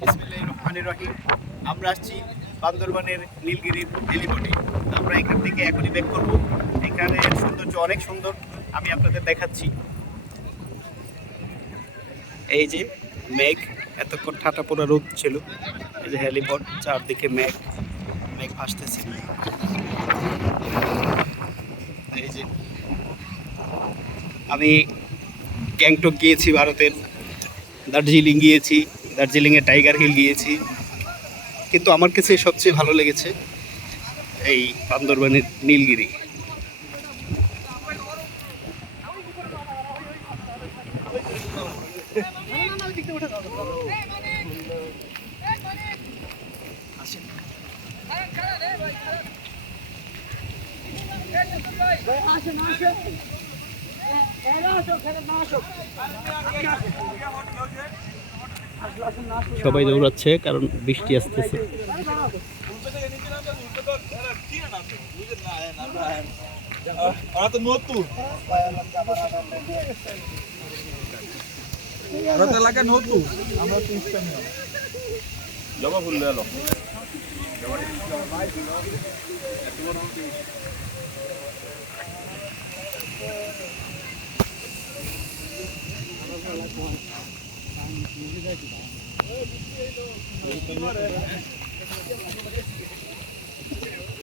বিসমিল্লাহির রহমানির রহিম। আমরা আসছি বান্দরবানের নীলগিরির হেলিপোর্টে। আমরা এখান থেকে এখনই ব্যাক করব। এখানে সৌন্দর্য অনেক সুন্দর, আমি আপনাদের দেখাচ্ছি। এই যে মেঘ, এতক্ষণ ঠাটা পোড়া রোদ ছিল। এই যে হেলিপড, চারদিকে মেঘ, মেঘ ভাসতেছে। এই যে আমি গ্যাংটক গিয়েছি, ভারতের দার্জিলিং গিয়েছি, দার্জিলিংয়ে টাইগার হিল গিয়েছি, কিন্তু আমার কাছে সবচেয়ে ভালো লেগেছে এই বান্দরবানের নীলগিরি। সবাই দৌড়াচ্ছে কারণ বৃষ্টি আসতেছে। জবা ফুল এলো।